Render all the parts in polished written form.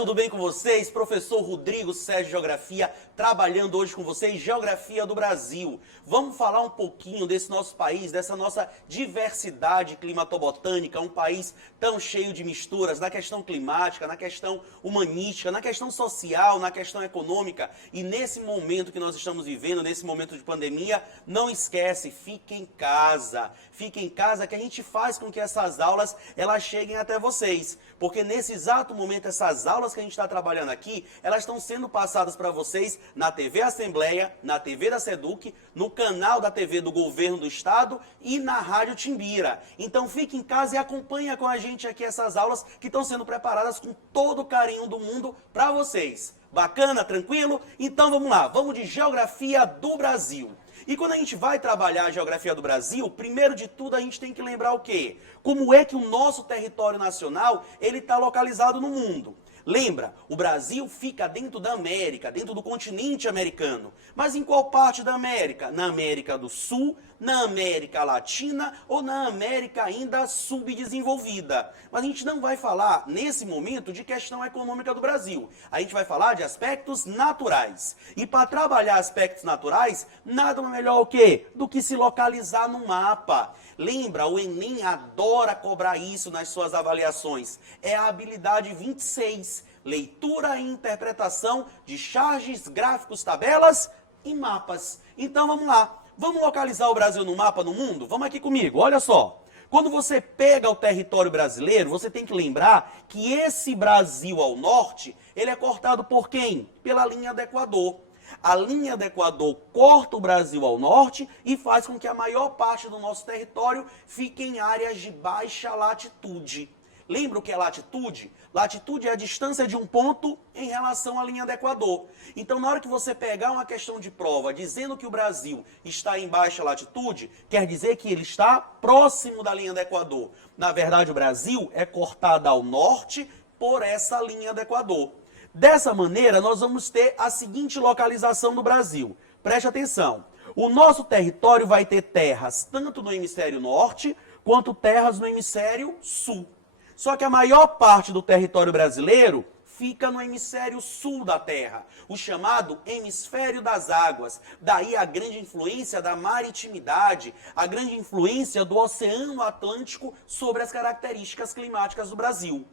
tudo bem com vocês? Professor Rodrigo Sérgio Geografia, trabalhando hoje com vocês, Geografia do Brasil. Vamos falar um pouquinho desse nosso país, dessa nossa diversidade climatobotânica, um país tão cheio de misturas na questão climática, na questão humanística, na questão social, na questão econômica. E nesse momento que nós estamos vivendo, nesse momento de pandemia, não esquece, fique em casa. Fique em casa que a gente faz com que essas aulas elas cheguem até vocês. Porque nesse exato momento, essas aulas que a gente está trabalhando aqui, elas estão sendo passadas para vocês na TV Assembleia, na TV da SEDUC, no canal da TV do Governo do Estado e na Rádio Timbira. Então fique em casa e acompanhe com a gente aqui essas aulas que estão sendo preparadas com todo o carinho do mundo para vocês. Bacana? Tranquilo? Então vamos lá, vamos de Geografia do Brasil. E quando a gente vai trabalhar a geografia do Brasil, primeiro de tudo a gente tem que lembrar o quê? Como é que o nosso território nacional ele está localizado no mundo? Lembra, o Brasil fica dentro da América, dentro do continente americano. Mas em qual parte da América? Na América do Sul, na América Latina ou na América ainda subdesenvolvida. Mas a gente não vai falar, nesse momento, de questão econômica do Brasil. A gente vai falar de aspectos naturais. E para trabalhar aspectos naturais, nada melhor o quê? Do que se localizar no mapa. Lembra, o Enem adora cobrar isso nas suas avaliações. É a habilidade 26, leitura e interpretação de charges, gráficos, tabelas e mapas. Então vamos lá. Vamos localizar o Brasil no mapa no mundo? Vamos aqui comigo, olha só. Quando você pega o território brasileiro, você tem que lembrar que esse Brasil ao norte, ele é cortado por quem? Pela linha do Equador. A linha do Equador corta o Brasil ao norte e faz com que a maior parte do nosso território fique em áreas de baixa latitude. Lembra o que é latitude? Latitude é a distância de um ponto em relação à linha do Equador. Então, na hora que você pegar uma questão de prova dizendo que o Brasil está em baixa latitude, quer dizer que ele está próximo da linha do Equador. Na verdade, o Brasil é cortado ao norte por essa linha do Equador. Dessa maneira, nós vamos ter a seguinte localização do Brasil. Preste atenção. O nosso território vai ter terras tanto no hemisfério norte quanto terras no hemisfério sul. Só que a maior parte do território brasileiro fica no hemisfério sul da Terra, o chamado hemisfério das águas. Daí a grande influência da maritimidade, a grande influência do Oceano Atlântico sobre as características climáticas do Brasil.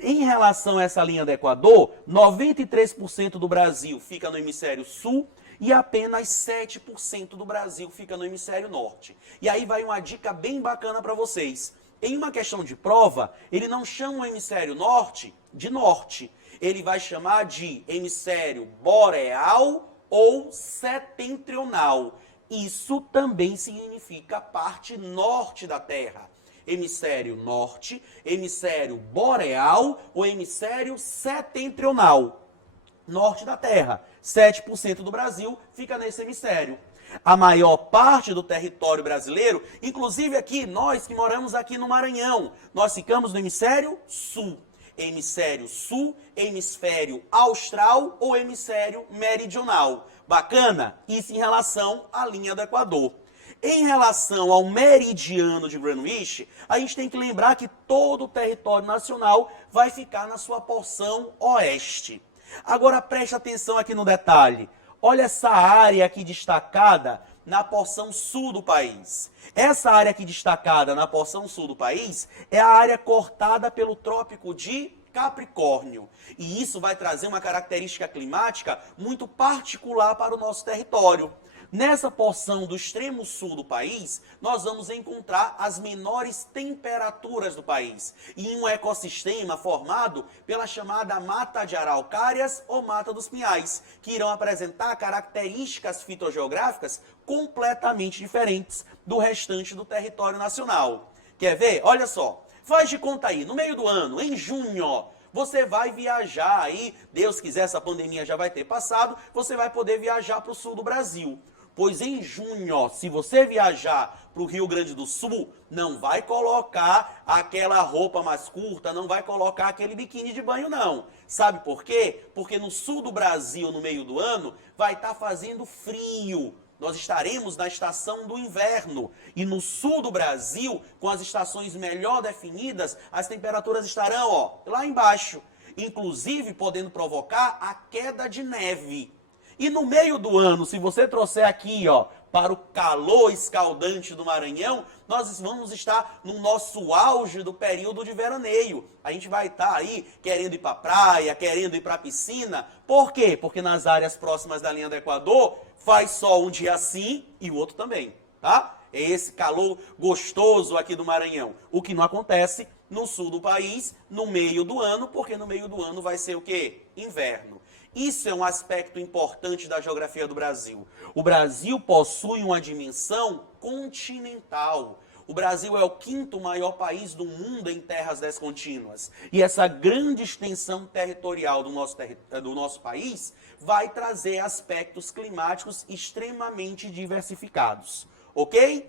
Em relação a essa linha do Equador, 93% do Brasil fica no hemisfério sul e apenas 7% do Brasil fica no hemisfério norte. E aí vai uma dica bem bacana para vocês. Em uma questão de prova, ele não chama o hemisfério norte de norte. Ele vai chamar de hemisfério boreal ou setentrional. Isso também significa parte norte da Terra. Hemisfério norte, hemisfério boreal ou hemisfério setentrional. Norte da Terra. 7% do Brasil fica nesse hemisfério. A maior parte do território brasileiro, inclusive aqui, nós que moramos aqui no Maranhão, nós ficamos no hemisfério sul. Hemisfério sul, hemisfério austral ou hemisfério meridional. Bacana? Isso em relação à linha do Equador. Em relação ao meridiano de Greenwich, a gente tem que lembrar que todo o território nacional vai ficar na sua porção oeste. Agora preste atenção aqui no detalhe. Olha essa área aqui destacada na porção sul do país. Essa área aqui destacada na porção sul do país é a área cortada pelo Trópico de Capricórnio. E isso vai trazer uma característica climática muito particular para o nosso território. Nessa porção do extremo sul do país, nós vamos encontrar as menores temperaturas do país e em um ecossistema formado pela chamada mata de araucárias ou mata dos pinhais, que irão apresentar características fitogeográficas completamente diferentes do restante do território nacional. Quer ver? Olha só, faz de conta aí, no meio do ano, em junho, você vai viajar aí, Deus quiser, essa pandemia já vai ter passado, você vai poder viajar para o sul do Brasil. Pois em junho, se você viajar para o Rio Grande do Sul, não vai colocar aquela roupa mais curta, não vai colocar aquele biquíni de banho, não. Sabe por quê? Porque no sul do Brasil, no meio do ano, vai estar fazendo frio. Nós estaremos na estação do inverno. E no sul do Brasil, com as estações melhor definidas, as temperaturas estarão lá embaixo. inclusive podendo provocar a queda de neve. E no meio do ano, se você trouxer aqui, ó, para o calor escaldante do Maranhão, nós vamos estar no nosso auge do período de veraneio. A gente vai estar aí querendo ir para a praia, querendo ir para a piscina. Por quê? Porque nas áreas próximas da linha do Equador, faz sol um dia sim e o outro também, tá? É esse calor gostoso aqui do Maranhão. O que não acontece no sul do país, no meio do ano, porque no meio do ano vai ser o quê? Inverno. Isso é um aspecto importante da geografia do Brasil. O Brasil possui uma dimensão continental. O Brasil é o 5º maior país do mundo em terras descontínuas. E essa grande extensão territorial do nosso país vai trazer aspectos climáticos extremamente diversificados. Ok?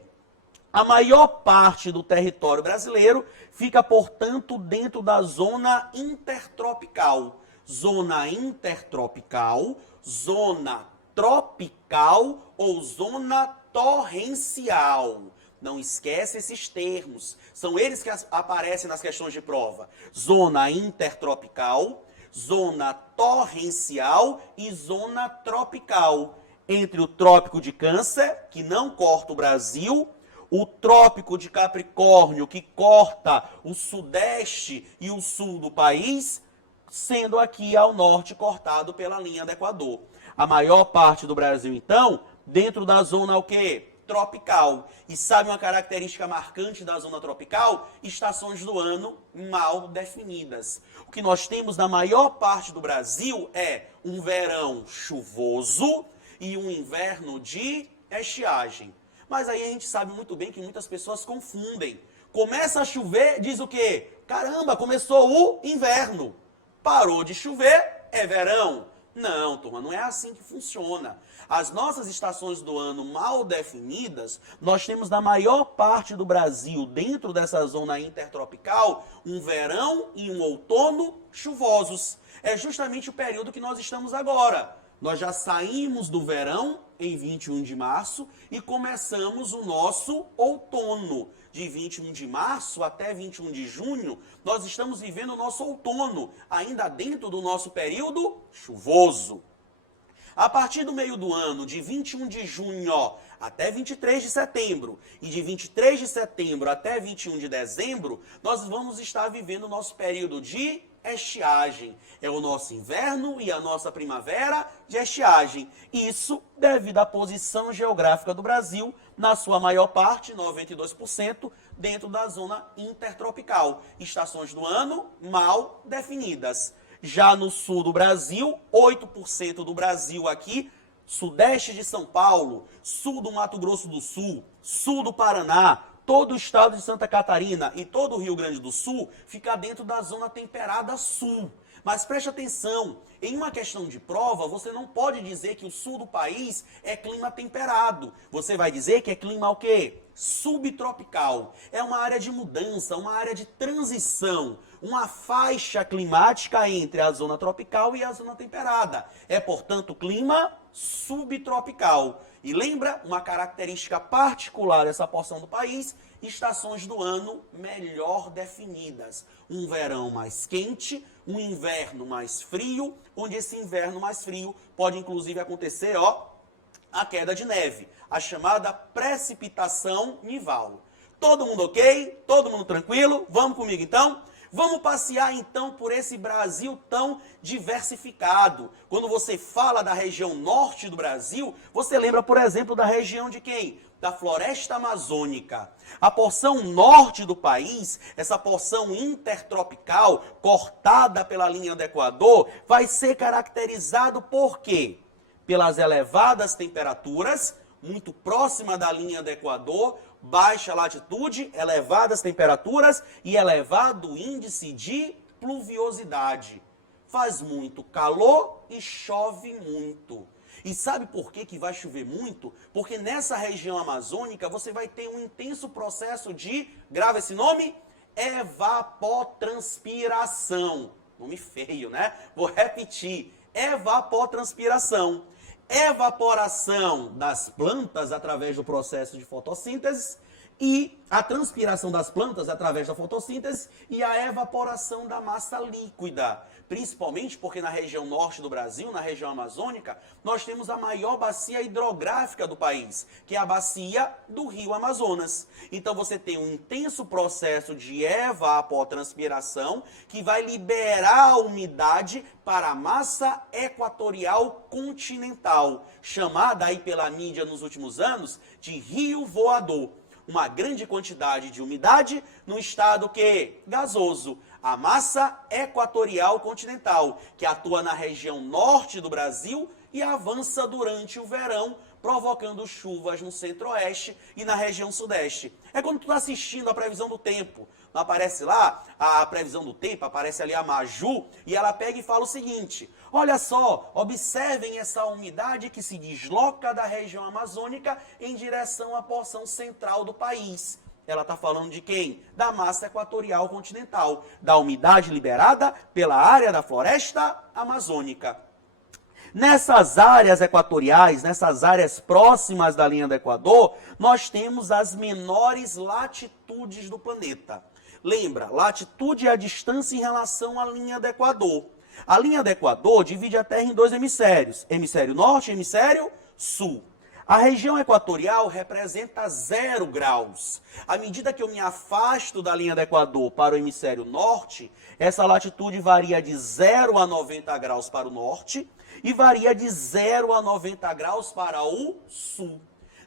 A maior parte do território brasileiro fica, portanto, dentro da zona intertropical. Zona intertropical, zona tropical ou zona torrencial. Não esquece esses termos. São eles que aparecem nas questões de prova. Zona intertropical, zona torrencial e zona tropical. Entre o Trópico de Câncer, que não corta o Brasil, o Trópico de Capricórnio, que corta o sudeste e o sul do país, sendo aqui ao norte cortado pela linha do Equador. A maior parte do Brasil, então, dentro da zona o quê? Tropical. E sabe uma característica marcante da zona tropical? Estações do ano mal definidas. O que nós temos na maior parte do Brasil é um verão chuvoso e um inverno de estiagem. Mas aí a gente sabe muito bem que muitas pessoas confundem. Começa a chover, diz o quê? Caramba, começou o inverno. Parou de chover, é verão. Não, turma, não é assim que funciona. As nossas estações do ano mal definidas, nós temos na maior parte do Brasil, dentro dessa zona intertropical, um verão e um outono chuvosos. É justamente o período que nós estamos agora. Nós já saímos do verão em 21 de março e começamos o nosso outono. De 21 de março até 21 de junho, nós estamos vivendo o nosso outono, ainda dentro do nosso período chuvoso. A partir do meio do ano, de 21 de junho até 23 de setembro, e de 23 de setembro até 21 de dezembro, nós vamos estar vivendo o nosso período de estiagem. É o nosso inverno e a nossa primavera de estiagem. Isso devido à posição geográfica do Brasil, na sua maior parte, 92%, dentro da zona intertropical. Estações do ano mal definidas. Já no sul do Brasil, 8% do Brasil aqui, sudeste de São Paulo, sul do Mato Grosso do Sul, sul do Paraná, todo o estado de Santa Catarina e todo o Rio Grande do Sul fica dentro da zona temperada sul. Mas preste atenção, em uma questão de prova, você não pode dizer que o sul do país é clima temperado. Você vai dizer que é clima o quê? Subtropical. É uma área de mudança, uma área de transição, uma faixa climática entre a zona tropical e a zona temperada. É, portanto, clima subtropical. E lembra, uma característica particular dessa porção do país, estações do ano melhor definidas. Um verão mais quente, um inverno mais frio, onde esse inverno mais frio pode inclusive acontecer, a queda de neve, a chamada precipitação nival. Todo mundo ok? Todo mundo tranquilo? Vamos comigo então? Vamos passear então por esse Brasil tão diversificado. Quando você fala da região norte do Brasil, você lembra, por exemplo, da região de quem? Da floresta amazônica. A porção norte do país, essa porção intertropical, cortada pela linha do Equador, vai ser caracterizado por quê? Pelas elevadas temperaturas, muito próxima da linha do Equador, baixa latitude, elevadas temperaturas e elevado índice de pluviosidade. Faz muito calor e chove muito. E sabe por que vai chover muito? Porque nessa região amazônica você vai ter um intenso processo de, grava esse nome, evapotranspiração. Nome feio, né? Vou repetir, evapotranspiração. Evaporação das plantas através do processo de fotossíntese e a transpiração das plantas através da fotossíntese e a evaporação da massa líquida. Principalmente porque na região norte do Brasil, na região amazônica, nós temos a maior bacia hidrográfica do país, que é a bacia do Rio Amazonas. Então você tem um intenso processo de evapotranspiração que vai liberar a umidade para a massa equatorial continental, chamada aí pela mídia nos últimos anos de Rio Voador. Uma grande quantidade de umidade no estado que gasoso, a massa equatorial continental, que atua na região norte do Brasil e avança durante o verão, provocando chuvas no centro-oeste e na região sudeste. É quando tu está assistindo a previsão do tempo. Não aparece lá a previsão do tempo, aparece ali a Maju, e ela pega e fala o seguinte: olha só, observem essa umidade que se desloca da região amazônica em direção à porção central do país. Ela está falando de quem? Da massa equatorial continental, da umidade liberada pela área da floresta amazônica. Nessas áreas equatoriais, nessas áreas próximas da linha do Equador, nós temos as menores latitudes do planeta. Lembra, latitude é a distância em relação à linha do Equador. A linha do Equador divide a Terra em dois hemisférios, hemisfério norte e hemisfério sul. A região equatorial representa 0 graus. À medida que eu me afasto da linha do Equador para o hemisfério norte, essa latitude varia de 0 a 90 graus para o norte e varia de 0 a 90 graus para o sul.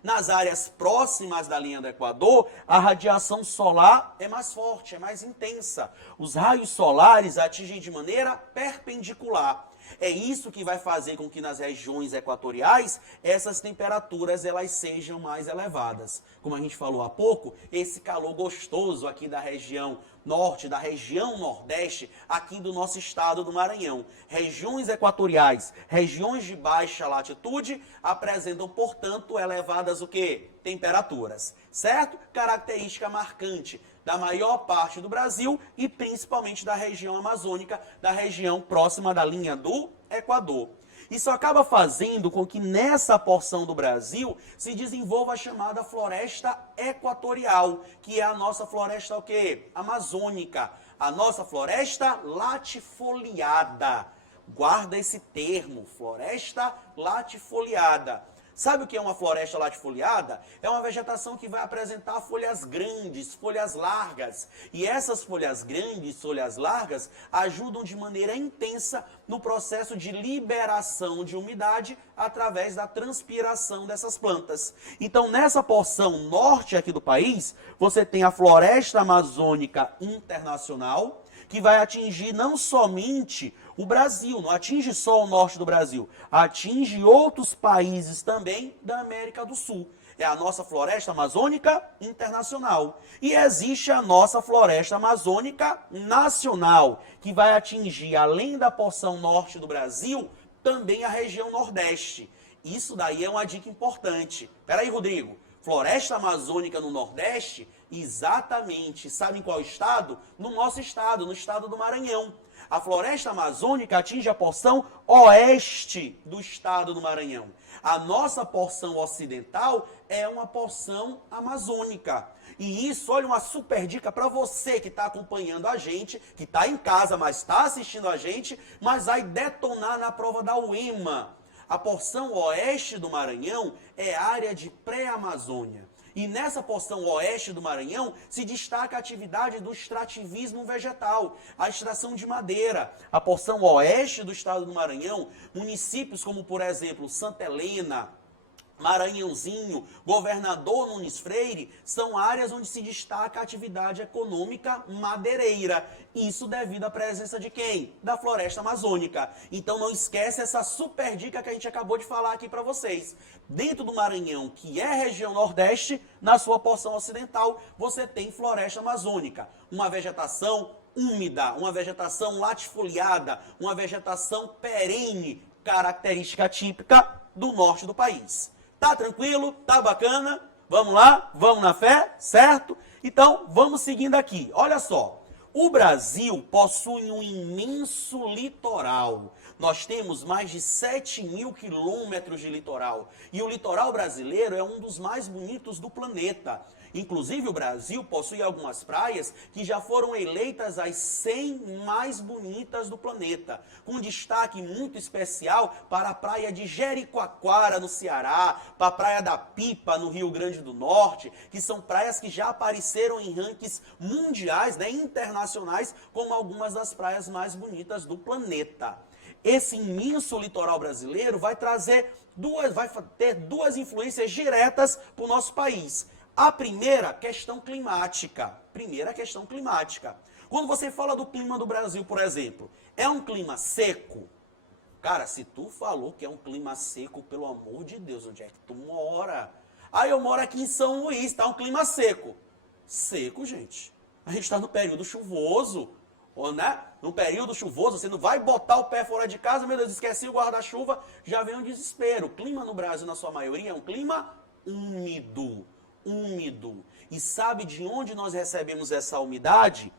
Nas áreas próximas da linha do Equador, a radiação solar é mais forte, é mais intensa. Os raios solares atingem de maneira perpendicular. É isso que vai fazer com que nas regiões equatoriais essas temperaturas elas sejam mais elevadas. Como a gente falou há pouco, esse calor gostoso aqui da região norte, da região nordeste, aqui do nosso estado do Maranhão. Regiões equatoriais, regiões de baixa latitude, apresentam, portanto, elevadas o quê? Temperaturas, certo? Característica marcante da maior parte do Brasil e principalmente da região amazônica, da região próxima da linha do Equador. Isso acaba fazendo com que nessa porção do Brasil se desenvolva a chamada floresta equatorial, que é a nossa floresta o quê? Amazônica, a nossa floresta latifoliada. Guarda esse termo, floresta latifoliada. Sabe o que é uma floresta latifoliada? É uma vegetação que vai apresentar folhas grandes, folhas largas. E essas folhas grandes, folhas largas, ajudam de maneira intensa no processo de liberação de umidade através da transpiração dessas plantas. Então, nessa porção norte aqui do país, você tem a floresta amazônica internacional, que vai atingir não somente o Brasil, não atinge só o norte do Brasil, atinge outros países também da América do Sul. É a nossa floresta amazônica internacional. E existe a nossa floresta amazônica nacional, que vai atingir, além da porção norte do Brasil, também a região nordeste. Isso daí é uma dica importante. Peraí, Rodrigo. Floresta amazônica no Nordeste, exatamente, sabe em qual estado? No nosso estado, no estado do Maranhão. A floresta amazônica atinge a porção oeste do estado do Maranhão. A nossa porção ocidental é uma porção amazônica. E isso, olha, uma super dica para você que está acompanhando a gente, que está em casa, mas está assistindo a gente, mas vai detonar na prova da UEMA. A porção oeste do Maranhão é área de pré-Amazônia. E nessa porção oeste do Maranhão se destaca a atividade do extrativismo vegetal, a extração de madeira. A porção oeste do estado do Maranhão, municípios como, por exemplo, Santa Helena, Maranhãozinho, Governador Nunes Freire, são áreas onde se destaca a atividade econômica madeireira. Isso devido à presença de quem? Da floresta amazônica. Então não esquece essa super dica que a gente acabou de falar aqui para vocês. Dentro do Maranhão, que é região nordeste, na sua porção ocidental, você tem floresta amazônica. Uma vegetação úmida, uma vegetação latifoliada, uma vegetação perene, característica típica do norte do país. Tá tranquilo? Tá bacana? Vamos lá? Vamos na fé? Certo? Então, vamos seguindo aqui. Olha só. O Brasil possui um imenso litoral. Nós temos mais de 7.000 quilômetros de litoral. E o litoral brasileiro é um dos mais bonitos do planeta. Inclusive, o Brasil possui algumas praias que já foram eleitas as 100 mais bonitas do planeta, com destaque muito especial para a praia de Jericoacoara, no Ceará, para a praia da Pipa, no Rio Grande do Norte, que são praias que já apareceram em rankings mundiais, né, internacionais, como algumas das praias mais bonitas do planeta. Esse imenso litoral brasileiro vai ter duas influências diretas para o nosso país. A primeira, questão climática. Quando você fala do clima do Brasil, por exemplo, é um clima seco? Cara, se tu falou que é um clima seco, pelo amor de Deus, onde é que tu mora? Ah, eu moro aqui em São Luís, tá um clima seco. Seco, gente. A gente está no período chuvoso, né? No período chuvoso, você não vai botar o pé fora de casa, meu Deus, esqueci o guarda-chuva, já vem um desespero. O clima no Brasil, na sua maioria, é um clima úmido. E sabe de onde nós recebemos essa umidade?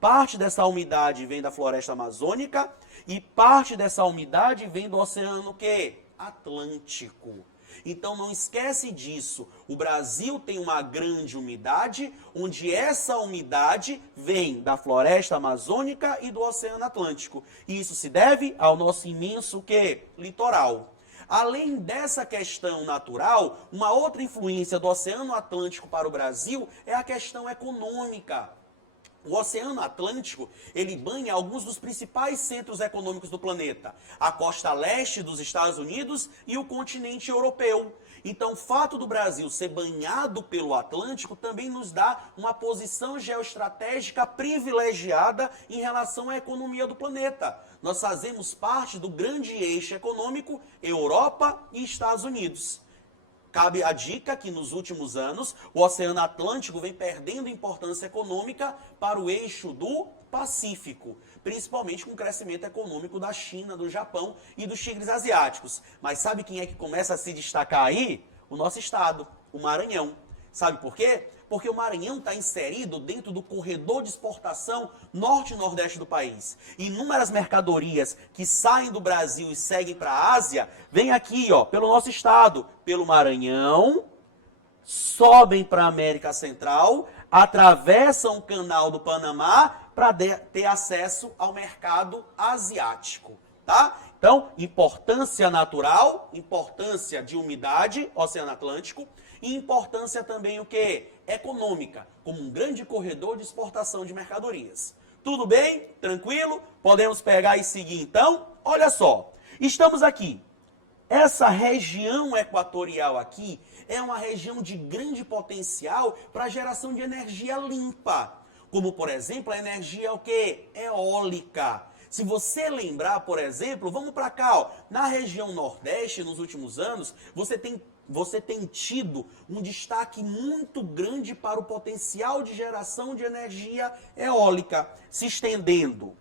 Parte dessa umidade vem da floresta amazônica e parte dessa umidade vem do oceano quê? Atlântico. Então não esquece disso. O Brasil tem uma grande umidade, onde essa umidade vem da floresta amazônica e do oceano Atlântico. E isso se deve ao nosso imenso quê? Litoral. Além dessa questão natural, uma outra influência do Oceano Atlântico para o Brasil é a questão econômica. O Oceano Atlântico, ele banha alguns dos principais centros econômicos do planeta, a costa leste dos Estados Unidos e o continente europeu. Então, o fato do Brasil ser banhado pelo Atlântico também nos dá uma posição geoestratégica privilegiada em relação à economia do planeta. Nós fazemos parte do grande eixo econômico Europa e Estados Unidos. Cabe a dica que nos últimos anos o Oceano Atlântico vem perdendo importância econômica para o eixo do Pacífico, principalmente com o crescimento econômico da China, do Japão e dos tigres asiáticos. Mas sabe quem é que começa a se destacar aí? O nosso estado, o Maranhão. Sabe por quê? Porque o Maranhão está inserido dentro do corredor de exportação norte e nordeste do país. Inúmeras mercadorias que saem do Brasil e seguem para a Ásia, vêm aqui, ó, pelo nosso estado, pelo Maranhão, sobem para a América Central, atravessam o Canal do Panamá para ter acesso ao mercado asiático, tá? Então, importância natural, importância de umidade, Oceano Atlântico, e importância também o quê? Econômica, como um grande corredor de exportação de mercadorias. Tudo bem? Tranquilo? Podemos pegar e seguir então? Olha só, estamos aqui. Essa região equatorial aqui é uma região de grande potencial para a geração de energia limpa. Como, por exemplo, a energia o quê? Eólica. Se você lembrar, por exemplo, vamos para cá, ó, na região Nordeste, nos últimos anos, você tem tido um destaque muito grande para o potencial de geração de energia eólica, se estendendo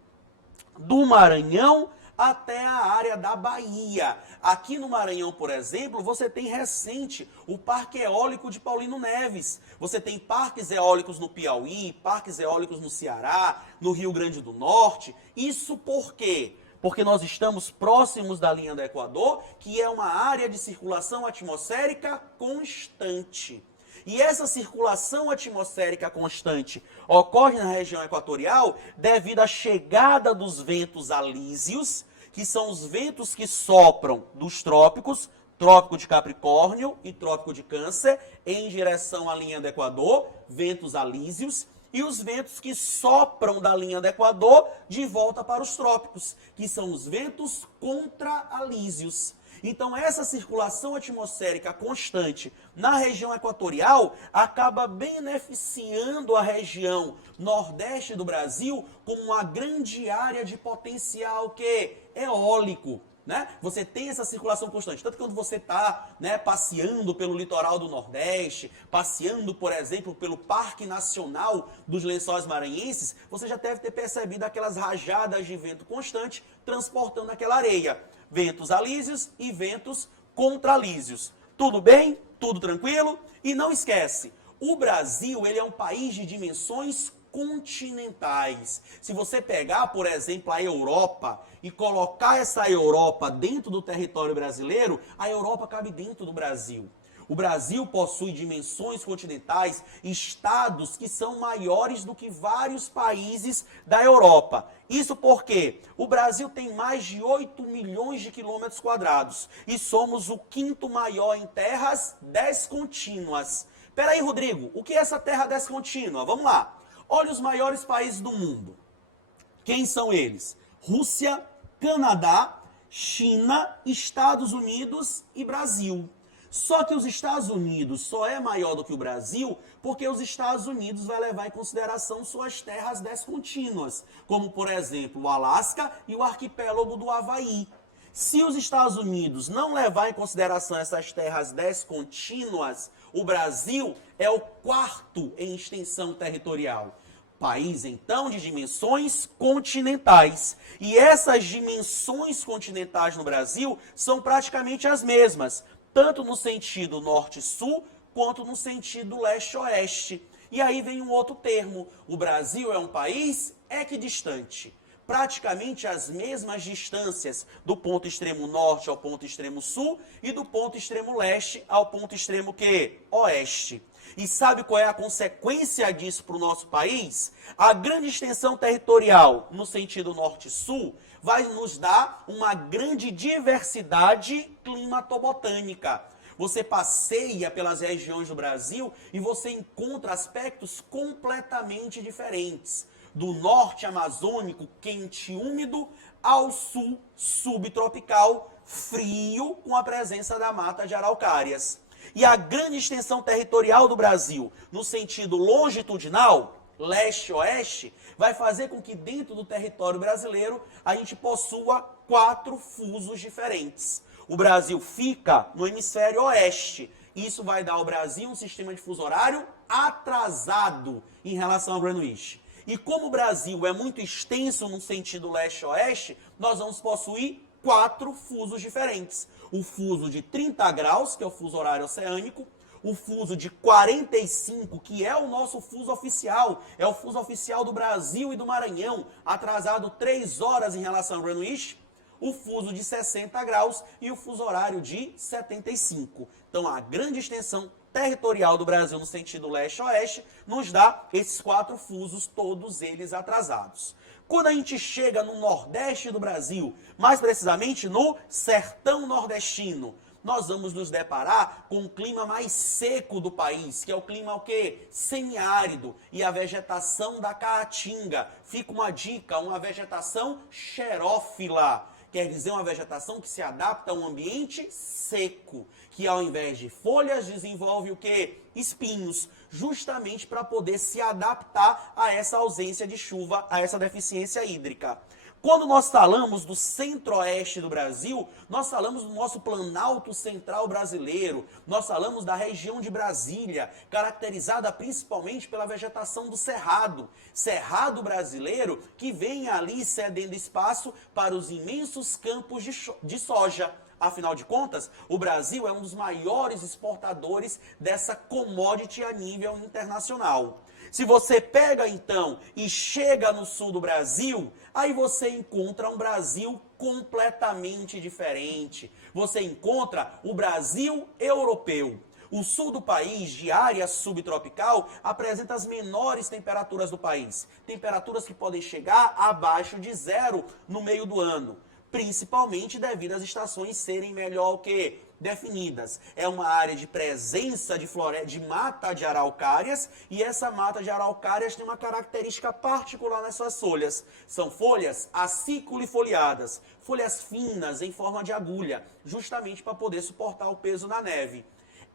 do Maranhão até a área da Bahia. Aqui no Maranhão, por exemplo, você tem recente o Parque Eólico de Paulino Neves. Você tem parques eólicos no Piauí, parques eólicos no Ceará, no Rio Grande do Norte. Isso por quê? Porque nós estamos próximos da linha do Equador, que é uma área de circulação atmosférica constante. E essa circulação atmosférica constante ocorre na região equatorial devido à chegada dos ventos alísios, que são os ventos que sopram dos trópicos, Trópico de Capricórnio e Trópico de Câncer, em direção à linha do Equador, ventos alísios, e os ventos que sopram da linha do Equador de volta para os trópicos, que são os ventos contra-alísios. Então, essa circulação atmosférica constante na região equatorial acaba beneficiando a região nordeste do Brasil como uma grande área de potencial eólico. Né? Você tem essa circulação constante. Tanto que quando você está, né, passeando pelo litoral do Nordeste, passeando, por exemplo, pelo Parque Nacional dos Lençóis Maranhenses, você já deve ter percebido aquelas rajadas de vento constante transportando aquela areia. Ventos alísios e ventos contralísios. Tudo bem? Tudo tranquilo? E não esquece, o Brasil ele é um país de dimensões continentais. Se você pegar, por exemplo, a Europa e colocar essa Europa dentro do território brasileiro, a Europa cabe dentro do Brasil. O Brasil possui dimensões continentais, estados que são maiores do que vários países da Europa. Isso porque o Brasil tem mais de 8 milhões de quilômetros quadrados e somos o quinto maior em terras descontínuas. Peraí, Rodrigo, o que é essa terra descontínua? Vamos lá. Olha os maiores países do mundo. Quem são eles? Rússia, Canadá, China, Estados Unidos e Brasil. Só que os Estados Unidos só é maior do que o Brasil porque os Estados Unidos vai levar em consideração suas terras descontínuas, como, por exemplo, o Alasca e o arquipélago do Havaí. Se os Estados Unidos não levar em consideração essas terras descontínuas, o Brasil é o quarto em extensão territorial. País, então, de dimensões continentais. E essas dimensões continentais no Brasil são praticamente as mesmas, tanto no sentido norte-sul, quanto no sentido leste-oeste. E aí vem um outro termo. O Brasil é um país equidistante. Praticamente as mesmas distâncias do ponto extremo norte ao ponto extremo sul e do ponto extremo leste ao ponto extremo oeste. E sabe qual é a consequência disso para o nosso país? A grande extensão territorial no sentido norte-sul vai nos dar uma grande diversidade climatobotânica. Você passeia pelas regiões do Brasil e você encontra aspectos completamente diferentes. Do norte amazônico, quente e úmido, ao sul subtropical, frio, com a presença da mata de araucárias. E a grande extensão territorial do Brasil, no sentido longitudinal, leste-oeste, vai fazer com que dentro do território brasileiro a gente possua 4 fusos diferentes. O Brasil fica no hemisfério oeste. Isso vai dar ao Brasil um sistema de fuso horário atrasado em relação ao Greenwich. E como o Brasil é muito extenso no sentido leste-oeste, nós vamos possuir 4 fusos diferentes. O fuso de 30 graus, que é o fuso horário oceânico, o fuso de 45, que é o nosso fuso oficial, é o fuso oficial do Brasil e do Maranhão, atrasado 3 horas em relação ao Greenwich, o fuso de 60 graus e o fuso horário de 75. Então, a grande extensão territorial do Brasil no sentido leste-oeste nos dá esses 4 fusos, todos eles atrasados. Quando a gente chega no nordeste do Brasil, mais precisamente no sertão nordestino, nós vamos nos deparar com o clima mais seco do país, que é o clima o quê? Semiárido, e a vegetação da caatinga. Fica uma dica, uma vegetação xerófila. Quer dizer, uma vegetação que se adapta a um ambiente seco, que ao invés de folhas desenvolve o quê? Espinhos, justamente para poder se adaptar a essa ausência de chuva, a essa deficiência hídrica. Quando nós falamos do centro-oeste do Brasil, nós falamos do nosso Planalto Central brasileiro, nós falamos da região de Brasília, caracterizada principalmente pela vegetação do cerrado. Cerrado brasileiro que vem ali cedendo espaço para os imensos campos de soja. Afinal de contas, o Brasil é um dos maiores exportadores dessa commodity a nível internacional. Se você pega, então, e chega no sul do Brasil, aí você encontra um Brasil completamente diferente. Você encontra o Brasil europeu. O sul do país, de área subtropical, apresenta as menores temperaturas do país. Temperaturas que podem chegar abaixo de 0 no meio do ano. Principalmente devido às estações serem melhor o quê? Definidas. É uma área de presença de mata de araucárias, e essa mata de araucárias tem uma característica particular nas suas folhas. São folhas aciculifoliadas, folhas finas em forma de agulha, justamente para poder suportar o peso na neve.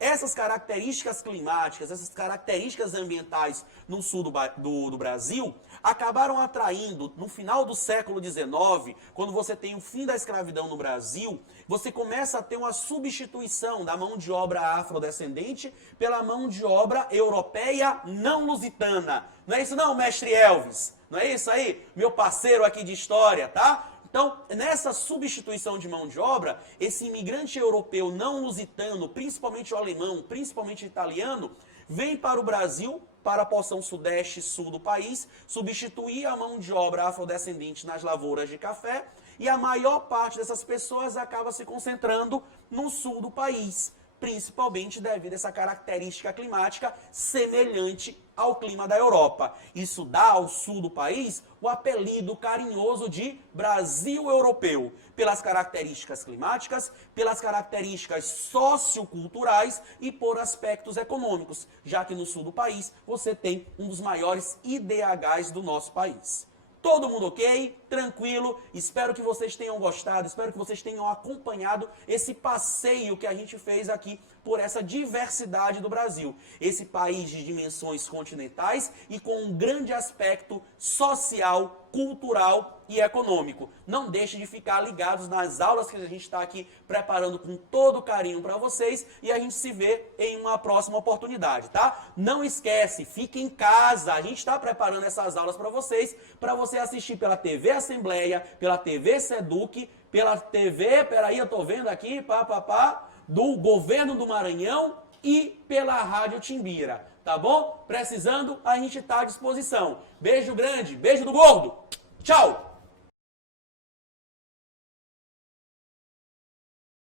Essas características climáticas, essas características ambientais no sul do Brasil, acabaram atraindo, no final do século XIX, quando você tem o fim da escravidão no Brasil, você começa a ter uma substituição da mão de obra afrodescendente pela mão de obra europeia não lusitana. Não é isso não, mestre Elvis? Não é isso aí? Meu parceiro aqui de história, tá? Então, nessa substituição de mão de obra, esse imigrante europeu não lusitano, principalmente o alemão, principalmente o italiano, vem para o Brasil, para a porção sudeste e sul do país, substituir a mão de obra afrodescendente nas lavouras de café, e a maior parte dessas pessoas acaba se concentrando no sul do país, principalmente devido a essa característica climática semelhante ao clima da Europa. Isso dá ao sul do país o apelido carinhoso de Brasil europeu, pelas características climáticas, pelas características socioculturais e por aspectos econômicos, já que no sul do país você tem um dos maiores IDHs do nosso país. Todo mundo ok? Tranquilo? Espero que vocês tenham gostado, espero que vocês tenham acompanhado esse passeio que a gente fez aqui por essa diversidade do Brasil. Esse país de dimensões continentais e com um grande aspecto social, cultural e econômico. Não deixe de ficar ligados nas aulas que a gente está aqui preparando com todo carinho para vocês e a gente se vê em uma próxima oportunidade, tá? Não esquece, fique em casa, a gente está preparando essas aulas para você assistir pela TV Assembleia, pela TV Seduc, pela TV, peraí, eu tô vendo aqui, do Governo do Maranhão e pela Rádio Timbira, tá bom? Precisando, a gente está à disposição. Beijo grande, beijo do gordo, tchau!